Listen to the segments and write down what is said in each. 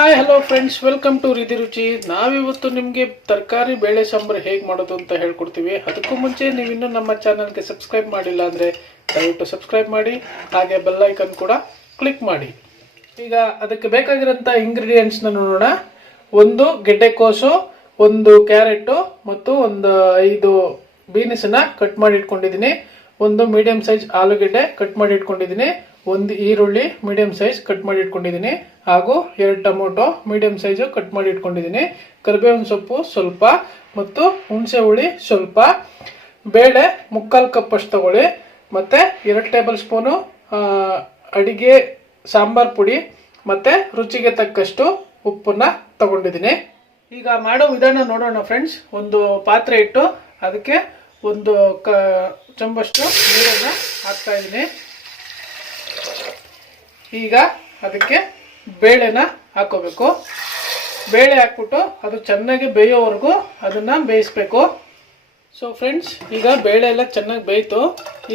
Hi hello friends, welcome to Ridhi Ruchi. ನಾವಿವತ್ತು ನಿಮಗೆ ತರಕಾರಿ ಬೇಳೆ ಸಾಂಬಾರ್ ಹೇಗೆ ಮಾಡೋದು ಅಂತ ಹೇಳ್ಕೊಡ್ತೀವಿ. ಅದಕ್ಕೂ ಮುಂಚೆ ನೀವು ಇನ್ನೂ ನಮ್ಮ ಚಾನಲ್ಗೆ ಸಬ್ಸ್ಕ್ರೈಬ್ ಮಾಡಿಲ್ಲ ಅಂದರೆ ದಯವಿಟ್ಟು ಸಬ್ಸ್ಕ್ರೈಬ್ ಮಾಡಿ, ಹಾಗೆ ಬೆಲ್ ಐಕನ್ ಕೂಡ ಕ್ಲಿಕ್ ಮಾಡಿ. ಈಗ ಅದಕ್ಕೆ ಬೇಕಾಗಿರೋಂಥ ಇಂಗ್ರೀಡಿಯೆಂಟ್ಸ್ನ ನೋಡೋಣ. ಒಂದು ಗೆಡ್ಡೆಕೋಸು, ಒಂದು ಕ್ಯಾರೆಟು ಮತ್ತು ಒಂದು 5 ಬೀನ್ಸನ್ನ ಕಟ್ ಮಾಡಿ ಇಟ್ಕೊಂಡಿದ್ದೀನಿ. ಒಂದು ಮೀಡಿಯಂ ಸೈಜ್ ಆಲೂಗೆಡ್ಡೆ ಕಟ್ ಮಾಡಿ ಇಟ್ಕೊಂಡಿದ್ದೀನಿ. ಒಂದು ಈರುಳ್ಳಿ ಮೀಡಿಯಂ ಸೈಜ್ ಕಟ್ ಮಾಡಿ ಇಟ್ಕೊಂಡಿದ್ದೀನಿ. ಹಾಗೂ 2 ಟೊಮೊಟೊ ಮೀಡಿಯಂ ಸೈಜು ಕಟ್ ಮಾಡಿ ಇಟ್ಕೊಂಡಿದ್ದೀನಿ. ಕರಿಬೇವಿನ ಸೊಪ್ಪು ಸ್ವಲ್ಪ ಮತ್ತು ಹುಣಸೆ ಹುಳಿ ಸ್ವಲ್ಪ. ಬೇಳೆ 3/4 ಕಪ್ ಅಷ್ಟು ತಗೊಳ್ಳಿ. ಮತ್ತು 2 ಟೇಬಲ್ ಸ್ಪೂನು ಅಡಿಗೆ ಸಾಂಬಾರ್ ಪುಡಿ ಮತ್ತು ರುಚಿಗೆ ತಕ್ಕಷ್ಟು ಉಪ್ಪನ್ನ ತಗೊಂಡಿದ್ದೀನಿ. ಈಗ ಮಾಡೋ ವಿಧಾನ ನೋಡೋಣ ಫ್ರೆಂಡ್ಸ್. ಒಂದು ಪಾತ್ರೆ ಇಟ್ಟು ಅದಕ್ಕೆ ಒಂದು ಚಮಚಷ್ಟು ನೀರನ್ನು ಹಾಕ್ತಾ ಇದ್ದೀನಿ. ಈಗ ಅದಕ್ಕೆ ಬೇಳೆನ ಹಾಕೋಬೇಕು. ಬೇಳೆ ಹಾಕ್ಬಿಟ್ಟು ಅದು ಚೆನ್ನಾಗಿ ಬೇಯೋವರೆಗೂ ಅದನ್ನು ಬೇಯಿಸ್ಬೇಕು. ಸೊ ಫ್ರೆಂಡ್ಸ್, ಈಗ ಬೇಳೆ ಎಲ್ಲ ಚೆನ್ನಾಗಿ ಬೇಯಿತು.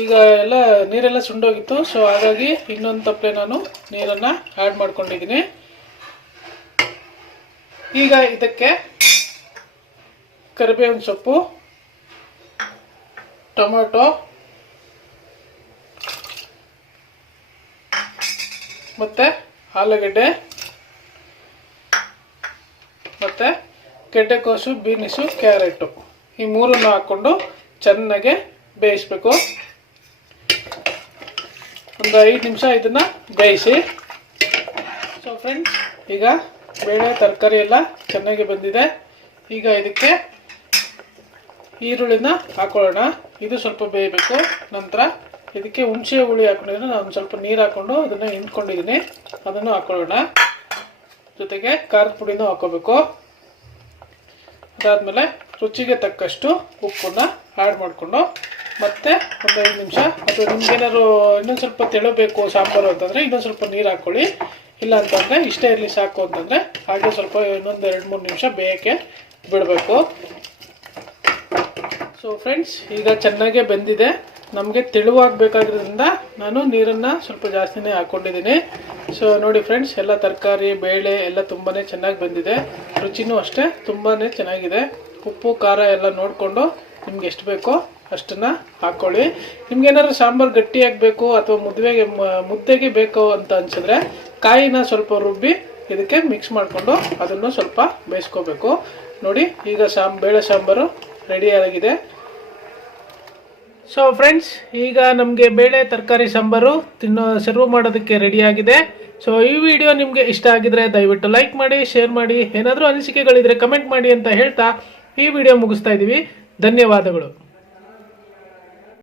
ಈಗ ಎಲ್ಲ ನೀರೆಲ್ಲ ಸುಂಡೋಗಿತ್ತು. ಸೊ ಹಾಗಾಗಿ ಇನ್ನೊಂದು ತಪ್ಪಲೆ ನಾನು ನೀರನ್ನು ಆ್ಯಡ್ ಮಾಡ್ಕೊಂಡಿದ್ದೀನಿ. ಈಗ ಇದಕ್ಕೆ ಕರಿಬೇವಿನ ಸೊಪ್ಪು, ಟೊಮೊಟೊ ಮತ್ತು ಆಲೂಗಡ್ಡೆ ಮತ್ತು ಗೆಡ್ಡೆಕೋಸು, ಬೀನ್ಸು, ಕ್ಯಾರೆಟು ಈ ಮೂರನ್ನು ಹಾಕ್ಕೊಂಡು ಚೆನ್ನಾಗಿ ಬೇಯಿಸ್ಬೇಕು. ಒಂದು 5 ನಿಮಿಷ ಇದನ್ನು ಬೇಯಿಸಿ. ಸೊ ಫ್ರೆಂಡ್ಸ್, ಈಗ ಬೇಳೆ ತರಕಾರಿ ಎಲ್ಲ ಚೆನ್ನಾಗಿ ಬಂದಿದೆ. ಈಗ ಇದಕ್ಕೆ ಈರುಳ್ಳಿನ ಹಾಕೊಳ್ಳೋಣ. ಇದು ಸ್ವಲ್ಪ ಬೇಯಬೇಕು. ನಂತರ ಇದಕ್ಕೆ ಹುಣಸೆ ಹುಳಿ ಹಾಕೊಂಡಿದ್ದೀನಿ. ನಾನು ಸ್ವಲ್ಪ ನೀರು ಹಾಕ್ಕೊಂಡು ಅದನ್ನು ಹಿಂಡ್ಕೊಂಡಿದ್ದೀನಿ. ಅದನ್ನು ಹಾಕೊಳ್ಳೋಣ. ಜೊತೆಗೆ ಖಾರದ ಪುಡಿನೂ ಹಾಕೋಬೇಕು. ಅದಾದಮೇಲೆ ರುಚಿಗೆ ತಕ್ಕಷ್ಟು ಉಪ್ಪನ್ನು ಆ್ಯಡ್ ಮಾಡಿಕೊಂಡು ಮತ್ತೆ ಒಂದು 5 ನಿಮಿಷ, ಅಥವಾ ನಿಮ್ಗೇನಾದ್ರು ಇನ್ನೊಂದು ಸ್ವಲ್ಪ ತೆಳಬೇಕು ಸಾಂಬಾರು ಅಂತಂದರೆ ಇನ್ನೊಂದು ಸ್ವಲ್ಪ ನೀರು ಹಾಕ್ಕೊಳ್ಳಿ. ಇಲ್ಲ ಅಂತಂದರೆ ಇಷ್ಟೇ ಇರಲಿ ಸಾಕು ಅಂತಂದರೆ ಹಾಗೆ ಸ್ವಲ್ಪ ಇನ್ನೊಂದು 2-3 ನಿಮಿಷ ಬೇಯಕ್ಕೆ ಬಿಡಬೇಕು. ಸೊ ಫ್ರೆಂಡ್ಸ್, ಈಗ ಚೆನ್ನಾಗೇ ಬೆಂದಿದೆ. ನಮಗೆ ತೆಳುವಾಗಬೇಕಾದ್ರಿಂದ ನಾನು ನೀರನ್ನು ಸ್ವಲ್ಪ ಜಾಸ್ತಿನೇ ಹಾಕ್ಕೊಂಡಿದ್ದೀನಿ. ಸೊ ನೋಡಿ ಫ್ರೆಂಡ್ಸ್, ಎಲ್ಲ ತರಕಾರಿ ಬೇಳೆ ಎಲ್ಲ ತುಂಬಾ ಚೆನ್ನಾಗಿ ಬಂದಿದೆ. ರುಚಿನೂ ಅಷ್ಟೇ ತುಂಬಾ ಚೆನ್ನಾಗಿದೆ. ಉಪ್ಪು ಖಾರ ಎಲ್ಲ ನೋಡಿಕೊಂಡು ನಿಮ್ಗೆ ಎಷ್ಟು ಬೇಕೋ ಅಷ್ಟನ್ನು ಹಾಕ್ಕೊಳ್ಳಿ. ನಿಮ್ಗೇನಾದ್ರು ಸಾಂಬಾರು ಗಟ್ಟಿಯಾಗಬೇಕು ಅಥವಾ ಮುದ್ದೆಗೆ ಬೇಕು ಅಂತ ಅನಿಸಿದ್ರೆ ಕಾಯಿನ ಸ್ವಲ್ಪ ರುಬ್ಬಿ ಇದಕ್ಕೆ ಮಿಕ್ಸ್ ಮಾಡಿಕೊಂಡು ಅದನ್ನು ಸ್ವಲ್ಪ ಬೇಯಿಸ್ಕೋಬೇಕು. ನೋಡಿ, ಈಗ ಬೇಳೆ ಸಾಂಬಾರು ರೆಡಿಯಾಗಿದೆ. ಸೊ ಫ್ರೆಂಡ್ಸ್, ಈಗ ನಮಗೆ ಬೇಳೆ ತರಕಾರಿ ಸಾಂಬಾರು ಸರ್ವ್ ಮಾಡೋದಕ್ಕೆ ರೆಡಿಯಾಗಿದೆ. ಸೊ ಈ ವಿಡಿಯೋ ನಿಮಗೆ ಇಷ್ಟ ಆಗಿದ್ರೆ ದಯವಿಟ್ಟು ಲೈಕ್ ಮಾಡಿ, ಶೇರ್ ಮಾಡಿ. ಏನಾದರೂ ಅನಿಸಿಕೆಗಳಿದ್ರೆ ಕಮೆಂಟ್ ಮಾಡಿ ಅಂತ ಹೇಳ್ತಾ ಈ ವಿಡಿಯೋ ಮುಗಿಸ್ತಾ ಇದ್ದೀವಿ. ಧನ್ಯವಾದಗಳು.